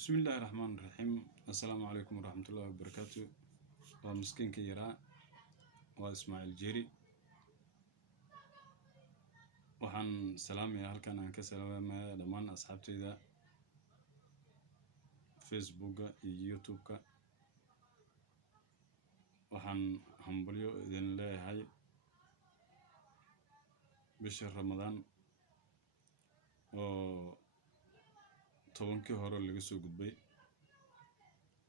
بسم الله الرحمن الرحيم. السلام عليكم ورحمة الله وبركاته. ومسكين كيرا وإسماعيل جيري وحن سلامي هل كان أنك سلام لمن أصحابتي ذا فيسبوك يوتيوب وحن همبليو إذن الله هاي بشهر رمضان و tobankii hore laga soo gudbay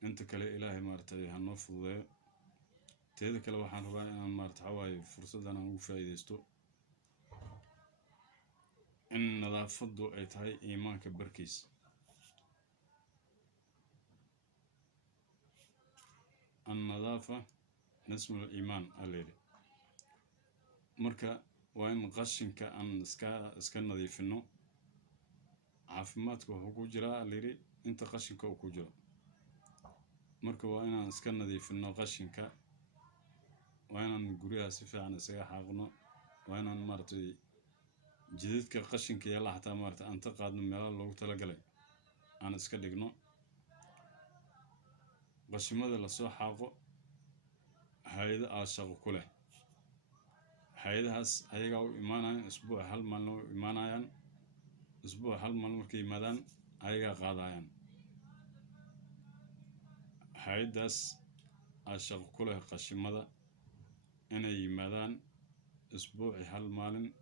inta kale ilaahay maartay hanoo fududeeyo teeda kale waxaan rabaa inaan maartay fursadan aan ugu faa'iideysto in nadaafadu ay tahay iimaanka barkiis an-nadaafa nismu al-iimaan alayhi marka waa in qashinka aan iska nadiifino caafimaadku wuxuu ku jiraa liiri inta qashinka uu ku jiro marka waa inaan iska nadiifino qashinka waa inaan guriga si fiican isaga xaaqno waa inaan maartay jidadka qashinka yalla xataa maartay aan qaadno meelaha loogu talagalay aan iska dhigno qashimada la soo xaaqo hay'ad shaqo ku leh hay'adahaas ayaga u imaanayaan isbuuc hal maalin u imaanayaan أسبوع هل مركي مدان أيها قاضيان هيداس الشغل كله قشيم ماذا أنا يمدان أسبوع هل مالن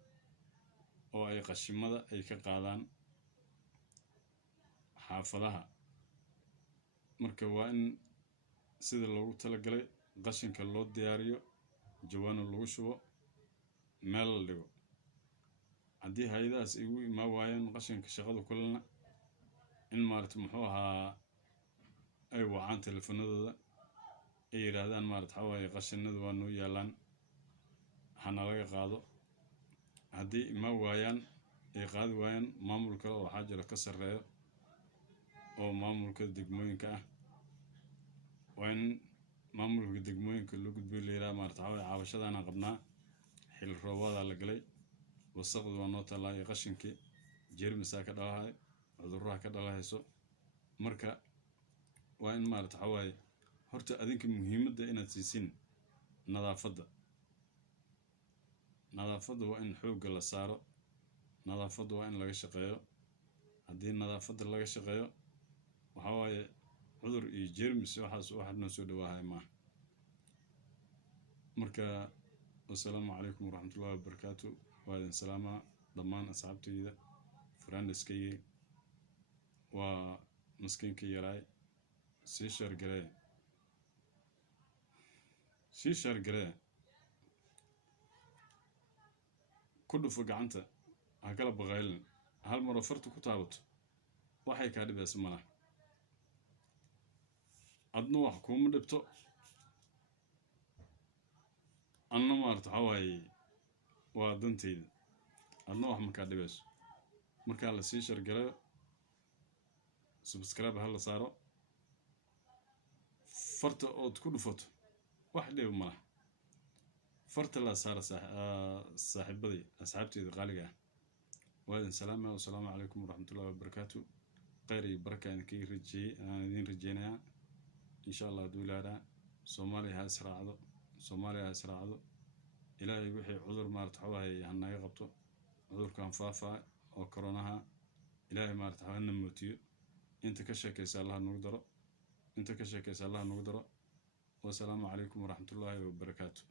أو أي قشيم ماذا أي كقاضان حافظها مركوان سيد اللو تلقلي قشين كاللو دياريو جوان اللو شو مال اللو haddii hay'adaas igu ima waayeen qashinka shaqada kulana in maartay muxuuha ay wacaan telefoonadooda ay yiraahdaan maartay qashinadu waa noo yaalaan hana laga qaado haddii ima waayaan ay qaadi waayaan maamulka waxa jira ka sareeyo oo maamulka degmooyinka ah waa in maamulka degmooyinka loo gudbiyo leeyahay maartay caawashadana qabnaa xil roobada la galay wasaqdu waa noo talaa qashinki jeermisaa ka dhalahay cudurraha ka dhalahayso marka waa in maartay horta adinka muhiimadda inaad siisin nadaafadda waa in xoog la saaro nadaafadda waa in laga shaqeeyo haddii nadaafadda laga shaqeeyo waxa cudur iyo jeermis waxaas wax noo soo dhawaahay ma marka assalaamu calaykum waraxmatullaahi wabarakaatuh وهذا سلامة ضمان أصحابتي ذا فرانس كي ومسكين كي يراي سيشر جراي كله فوق عنته هكلا بغايلن هل مرة فرتو كتابت وحي كادي بس منا أدنو حكومة دبتو أنا مرت ودنتي أنا واحد مكادبش مركا على سيشر جرا سبسكرايب هلا صاروا فرت أو تكون فوت واحد يوم ما فرت لا صار صاحب بدي أصحابتي غالية وهذا سلامة والسلام عليكم ورحمة الله وبركاته قيري بركة إنك رجينا إن شاء الله دولارا سومالي هاسرعضو إلهي وحي عذر مارتحوها هنا يغبطو عذر كان فافا أو كوروناها إلهي مارتحوها نموتيو انت كشاكيس الله نقدره والسلام عليكم ورحمة الله وبركاته.